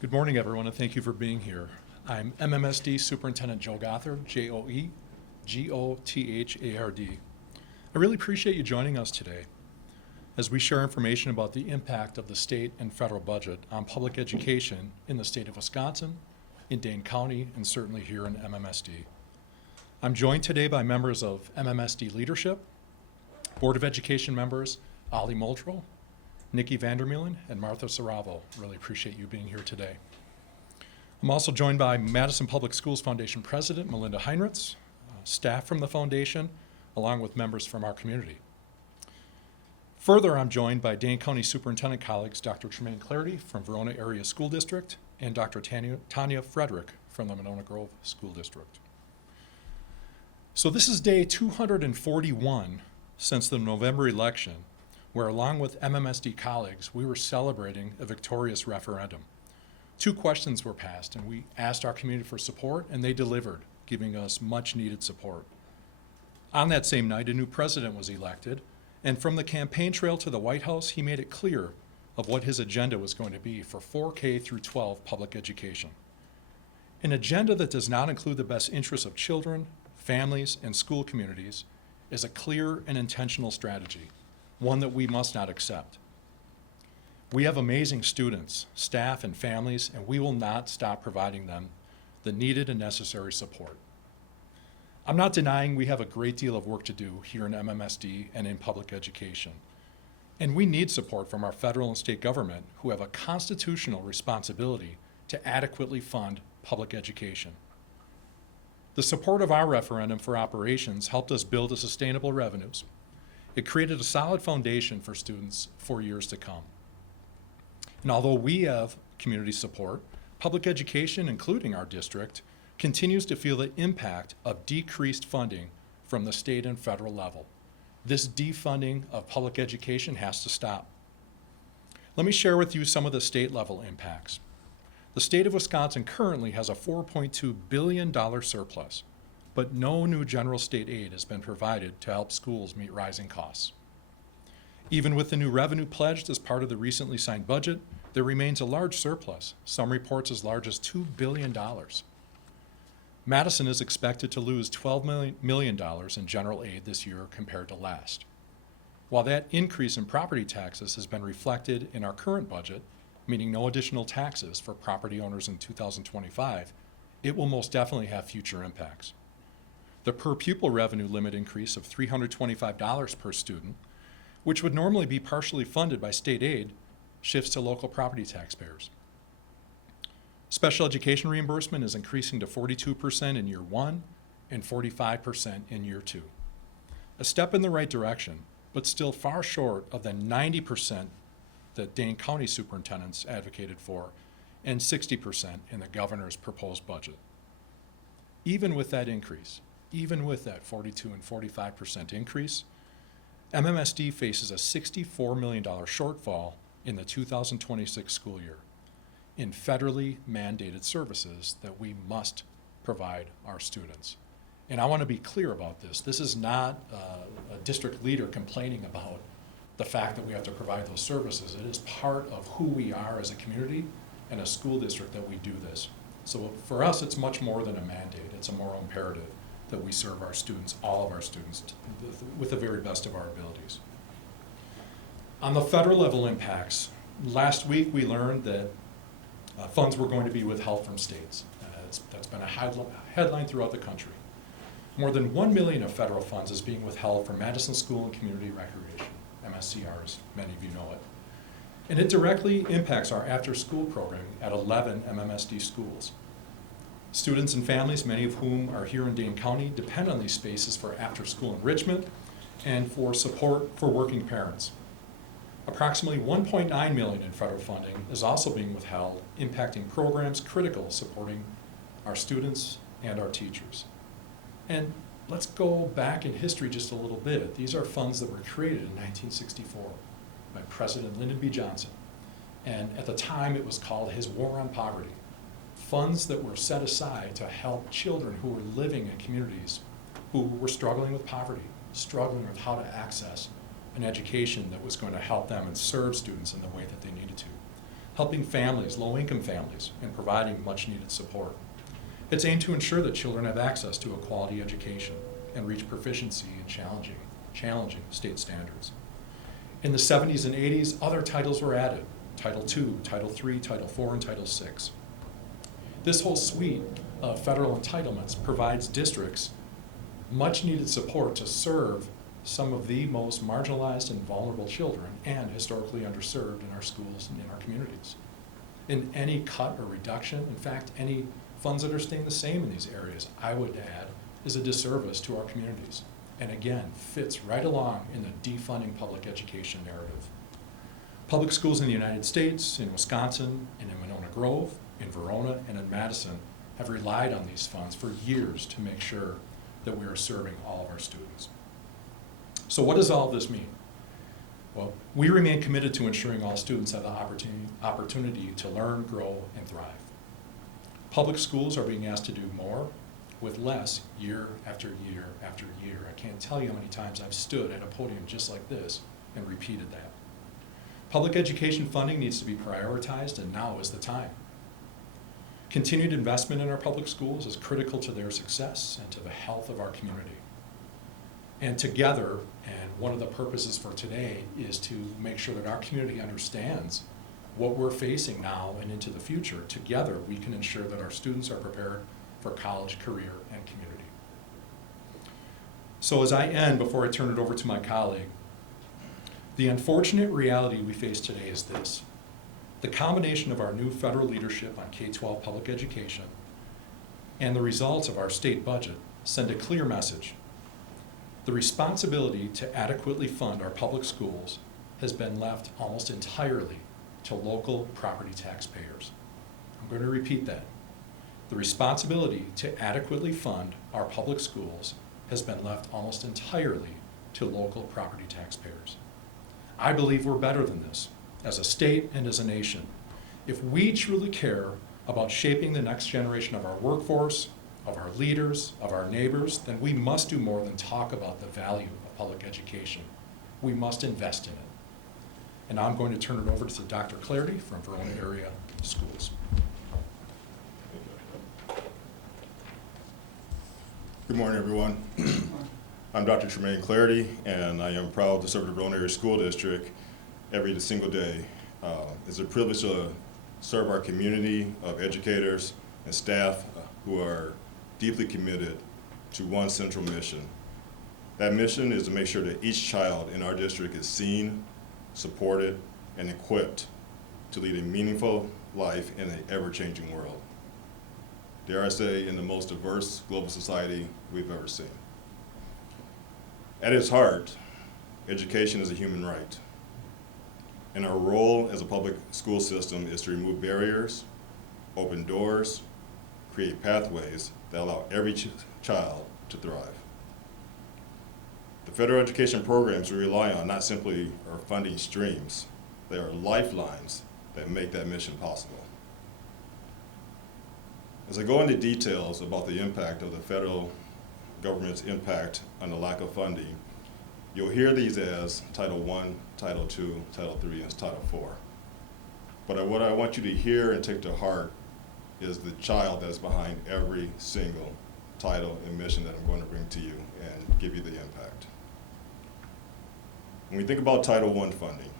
Good morning, everyone, and thank you for being here. I'm MMSD Superintendent Joe Gothard, Joe Gothard. I really appreciate you joining us today as we share information about the impact of the state and federal budget on public education in the state of Wisconsin, in Dane County, and certainly here in MMSD. I'm joined today by members of MMSD leadership, Board of Education members Ali Muldrow, Nikki Vandermeulen, and Martha Saravo. Really appreciate you being here today. I'm also joined by Madison Public Schools Foundation President Melinda Heinrichs, staff from the foundation, along with members from our community. Further, I'm joined by Dane County Superintendent colleagues Dr. Tremaine Clarity from Verona Area School District and Dr. Tanya Frederick from the Monona Grove School District. So this is day 241 since the November election, where along with MMSD colleagues, we were celebrating a victorious referendum. 2 questions were passed, and we asked our community for support, and they delivered, giving us much needed support. On that same night, a new president was elected, and from the campaign trail to the White House, he made it clear of what his agenda was going to be for 4K through 12 public education. An agenda that does not include the best interests of children, families, and school communities is a clear and intentional strategy, one that we must not accept. We have amazing students, staff, and families, and we will not stop providing them the needed and necessary support. I'm not denying we have a great deal of work to do here in MMSD and in public education. And we need support from our federal and state government who have a constitutional responsibility to adequately fund public education. The support of our referendum for operations helped us build a sustainable revenues. It created a solid foundation for students for years to come. And although we have community support, public education, including our district, continues to feel the impact of decreased funding from the state and federal level. This defunding of public education has to stop. Let me share with you some of the state level impacts. The state of Wisconsin currently has a $4.2 billion surplus, but no new general state aid has been provided to help schools meet rising costs. Even with the new revenue pledged as part of the recently signed budget, there remains a large surplus, some reports as large as $2 billion. Madison is expected to lose $12 million in general aid this year compared to last. While that increase in property taxes has been reflected in our current budget, meaning no additional taxes for property owners in 2025, it will most definitely have future impacts. The per pupil revenue limit increase of $325 per student, which would normally be partially funded by state aid, shifts to local property taxpayers. Special education reimbursement is increasing to 42% in year 1 and 45% in year 2. A step in the right direction, but still far short of the 90% that Dane County superintendents advocated for and 60% in the governor's proposed budget. Even with that increase, even with that 42 and 45% increase, MMSD faces a $64 million shortfall in the 2026 school year in federally mandated services that we must provide our students. And I want to be clear about this. This is not a district leader complaining about the fact that we have to provide those services. It is part of who we are as a community and a school district that we do this. So for us, it's much more than a mandate. It's a moral imperative that we serve our students, all of our students, with the very best of our abilities. On the federal level impacts, last week we learned that funds were going to be withheld from states. That's been a headline throughout the country. More than $1 million of federal funds is being withheld from Madison School and Community Recreation, MSCR, as many of you know it. And it directly impacts our after-school programming at 11 MMSD schools. Students and families, many of whom are here in Dane County, depend on these spaces for after-school enrichment and for support for working parents. Approximately $1.9 million in federal funding is also being withheld, impacting programs critical supporting our students and our teachers. And let's go back in history just a little bit. These are funds that were created in 1964 by President Lyndon B. Johnson. And at the time, it was called his War on Poverty. Funds that were set aside to help children who were living in communities who were struggling with poverty, struggling with how to access an education that was going to help them and serve students in the way that they needed to. helping families, low-income families, and providing much-needed support. It's aimed to ensure that children have access to a quality education and reach proficiency in challenging state standards. In the 70s and 80s, other titles were added: Title II, Title III, Title IV, and Title VI. This whole suite of federal entitlements provides districts much-needed support to serve some of the most marginalized and vulnerable children and historically underserved in our schools and in our communities. In any cut or reduction, in fact, any funds that are staying the same in these areas, I would add, is a disservice to our communities. And again, fits right along in the defunding public education narrative. Public schools in the United States, in Wisconsin, and in Monona Grove, in Verona, and in Madison have relied on these funds for years to make sure that we are serving all of our students. So what does all of this mean? Well, we remain committed to ensuring all students have the opportunity to learn, grow, and thrive. Public schools are being asked to do more with less year after year after year. I can't tell you how many times I've stood at a podium just like this and repeated that. Public education funding needs to be prioritized, and now is the time. Continued investment in our public schools is critical to their success and to the health of our community. And together, and one of the purposes for today is to make sure that our community understands what we're facing now and into the future. Together, we can ensure that our students are prepared for college, career, and community. So as I end, before I turn it over to my colleague, the unfortunate reality we face today is this: the combination of our new federal leadership on K-12 public education and the results of our state budget send a clear message. The responsibility to adequately fund our public schools has been left almost entirely to local property taxpayers. I'm going to repeat that. The responsibility to adequately fund our public schools has been left almost entirely to local property taxpayers. I believe we're better than this, as a state and as a nation. If we truly care about shaping the next generation of our workforce, of our leaders, of our neighbors, then we must do more than talk about the value of public education. We must invest in it. And now I'm going to turn it over to Dr. Clardy from Verona Area Schools. Good morning, everyone. I'm Dr. Tremaine Clardy, and I am proud to serve the Verona Area School District every single day. It's a privilege to serve our community of educators and staff who are deeply committed to one central mission. That mission is to make sure that each child in our district is seen, supported, and equipped to lead a meaningful life in an ever-changing world. Dare I say, in the most diverse global society we've ever seen. At its heart, education is a human right. And our role as a public school system is to remove barriers, open doors, create pathways that allow every child to thrive. The federal education programs we rely on not simply are funding streams, they are lifelines that make that mission possible. As I go into details about the impact of the federal government's impact on the lack of funding, you'll hear these as Title I, Title II, Title III, and Title IV. But what I want you to hear and take to heart is the child that's behind every single title and mission that I'm going to bring to you and give you the impact. When we think about Title I funding,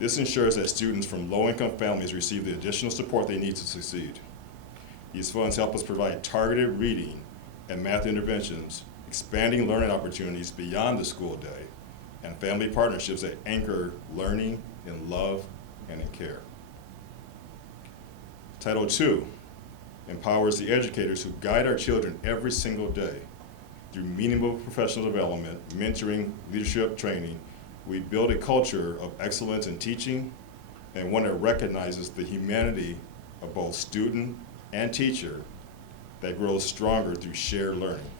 this ensures that students from low-income families receive the additional support they need to succeed. These funds help us provide targeted reading and math interventions, expanding learning opportunities beyond the school day, and family partnerships that anchor learning in love and in care. Title II empowers the educators who guide our children every single day. Through meaningful professional development, mentoring, leadership training, we build a culture of excellence in teaching and one that recognizes the humanity of both student and teacher that grows stronger through shared learning.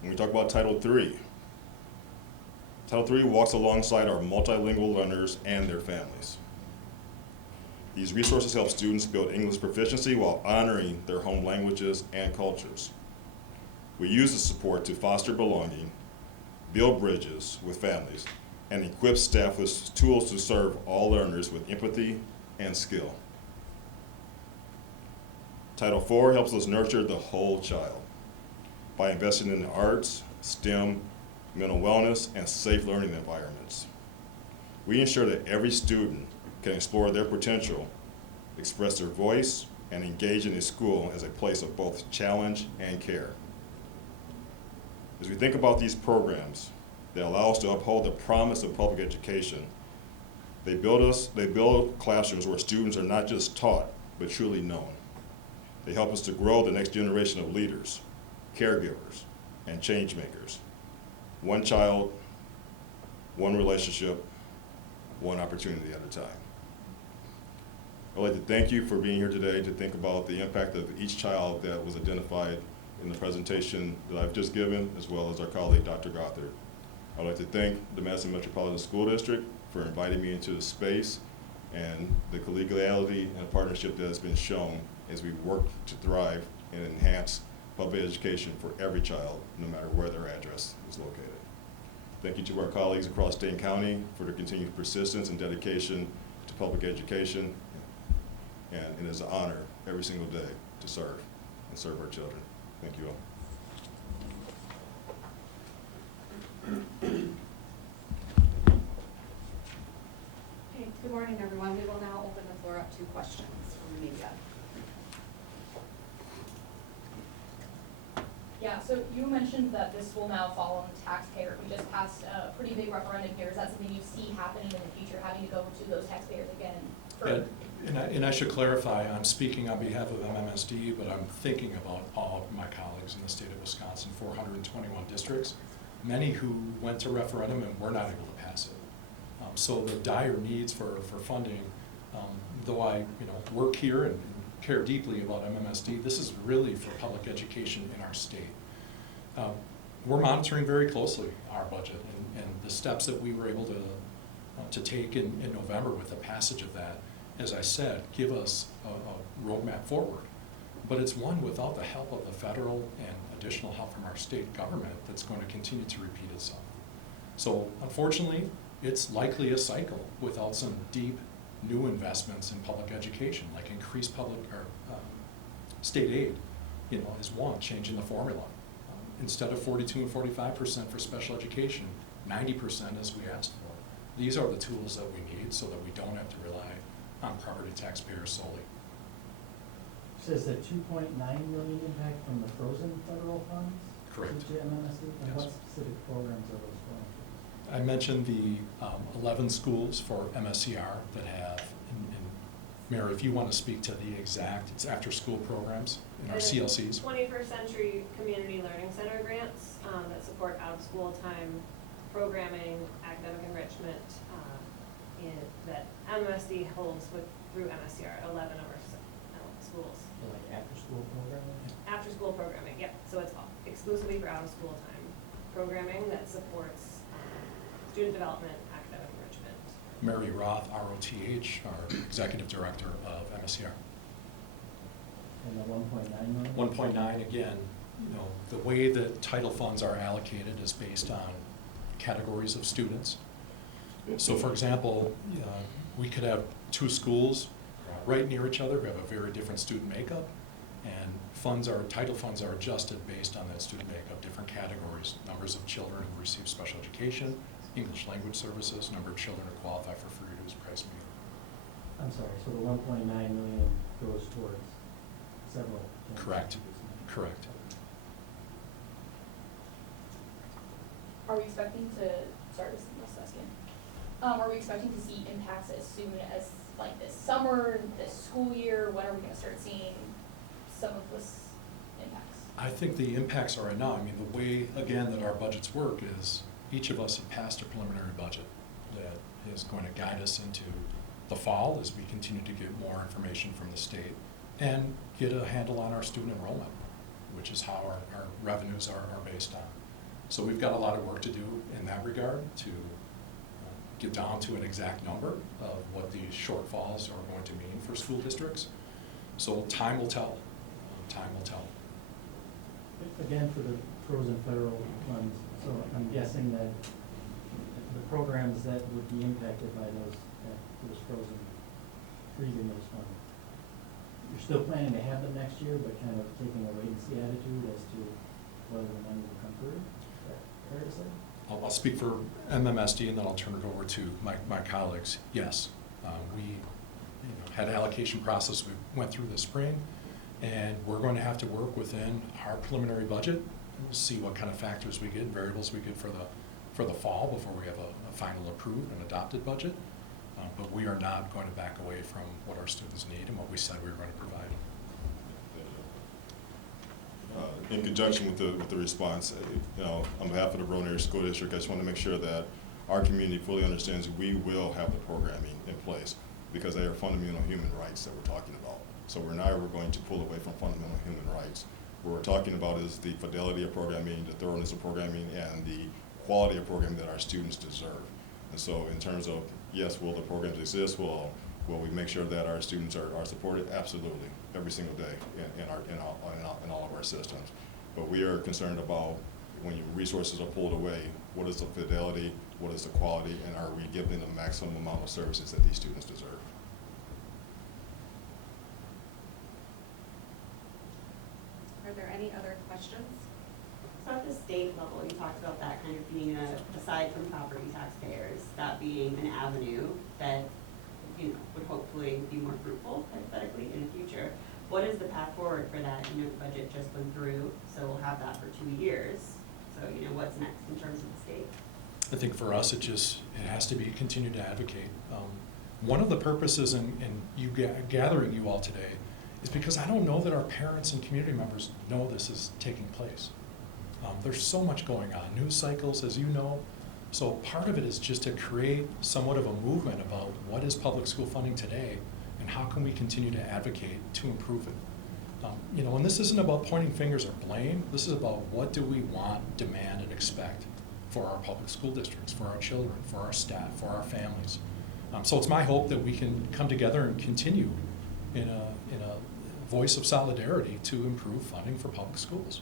When we talk about Title III walks alongside our multilingual learners and their families. These resources help students build English proficiency while honoring their home languages and cultures. We use the support to foster belonging, build bridges with families, and equips staff with tools to serve all learners with empathy and skill. Title IV helps us nurture the whole child by investing in the arts, STEM, mental wellness, and safe learning environments. We ensure that every student can explore their potential, express their voice, and engage in a school as a place of both challenge and care. As we think about these programs that allow us to uphold the promise of public education, they build classrooms where students are not just taught, but truly known. They help us to grow the next generation of leaders, caregivers, and change makers. One child, one relationship, one opportunity at a time. I'd like to thank you for being here today to think about the impact of each child that was identified in the presentation that I've just given, as well as our colleague, Dr. Gothard. I'd like to thank the Madison Metropolitan School District for inviting me into the space and the collegiality and partnership that has been shown as we work to thrive and enhance public education for every child, no matter where their address is located. Thank you to our colleagues across Dane County for their continued persistence and dedication to public education. And it is an honor every single day to serve and serve our children. Thank you all. Okay, good morning, everyone. We will now open the floor up to questions from the media. Yeah, so you mentioned that this will now fall on the taxpayer. We just passed a pretty big referendum here. Is that something you see happening in the future, having to go to those taxpayers again? And I should clarify, I'm speaking on behalf of MMSD, but I'm thinking about all of my colleagues in the state of Wisconsin, 421 districts, many who went to referendum and were not able to pass it. So the dire needs for funding, though I work here and care deeply about MMSD, this is really for public education in our state. We're monitoring very closely our budget and the steps that we were able to take in November with the passage of that, as I said, give us a roadmap forward. But it's one without the help of the federal and additional help from our state government that's going to continue to repeat itself. So unfortunately, it's likely a cycle without some deep new investments in public education, like increased public or state aid, is one, changing the formula. Instead of 42 and 45% for special education, 90% as we asked for. These are the tools that we need so that we don't have to rely on property taxpayers solely. Says the 2.9 million impact from the frozen federal funds? Correct. To MMSD? And Yes. what specific programs are those going to? I mentioned the 11 schools for MSCR that have, and Mary, if you want to speak to the exact, it's after-school programs in our CLCs. 21st Century Community Learning Center grants that support out-of-school time programming, academic enrichment that MMSD holds through MSCR at 11 of our schools. So like after-school programming? After-school programming, yep. So it's exclusively for out-of-school time programming that supports student development, academic enrichment. Mary Roth, ROTH, our executive director of MSCR. And the 1.9 million? 1.9, again, the way that title funds are allocated is based on categories of students. So for example, we could have two schools right near each other who have a very different student makeup, and title funds are adjusted based on that student makeup, different categories, numbers of children who receive special education, English language services, number of children who qualify for free reduced price meal. I'm sorry, so the 1.9 million goes towards several. Correct. Correct. Are we expecting to, sorry, this is again. Are we expecting to see impacts as soon as like this summer, this school year? When are we gonna start seeing some of this impacts? I think the impacts are right now. I mean, the way, again, that our budgets work is each of us have passed a preliminary budget that is going to guide us into the fall as we continue to get more information from the state and get a handle on our student enrollment, which is how our revenues are based on. So we've got a lot of work to do in that regard to get down to an exact number of what these shortfalls are going to mean for school districts. So time will tell. Time will tell. Again, for the frozen federal funds, so I'm guessing that the programs that would be impacted by those frozen, freezing those funds. You're still planning to have them next year, but kind of taking a wait-and-see attitude as to whether the money will come through? Is that fair to say? I'll speak for MMSD and then I'll turn it over to my colleagues. Yes, we had an allocation process we went through this spring, and we're going to have to work within our preliminary budget. We'll see what kind of factors we get, variables we get for the fall before we have a final approved and adopted budget. But we are not going to back away from what our students need and what we said we were going to provide. In conjunction with the response, on behalf of the Rowan Area School District, I just want to make sure that our community fully understands we will have the programming in place because they are fundamental human rights that we're talking about. So we're not ever going to pull away from fundamental human rights. What we're talking about is the fidelity of programming, the thoroughness of programming, and the quality of programming that our students deserve. And so in terms of, yes, will the programs exist? Will we make sure that our students are supported? Absolutely, every single day in all of our systems. But we are concerned about when your resources are pulled away, what is the fidelity, what is the quality, and are we giving the maximum amount of services that these students deserve? Are there any other questions? So at the state level, you talked about that kind of being aside from property taxpayers, that being an avenue that, would hopefully be more fruitful hypothetically in the future. What is the path forward for that? The budget just went through, so we'll have that for 2 years. So, what's next in terms of the state? I think for us, it has to be continue to advocate. One of the purposes in you gathering you all today is because I don't know that our parents and community members know this is taking place. There's so much going on, news cycles, as you know. So part of it is just to create somewhat of a movement about what is public school funding today and how can we continue to advocate to improve it. And this isn't about pointing fingers or blame. This is about what do we want, demand, and expect for our public school districts, for our children, for our staff, for our families. So it's my hope that we can come together and continue in a voice of solidarity to improve funding for public schools.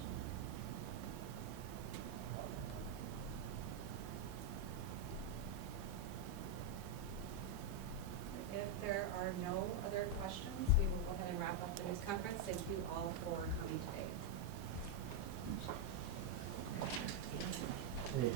If there are no other questions, we will go ahead and wrap up the news conference. Thank you all for coming today. Hey,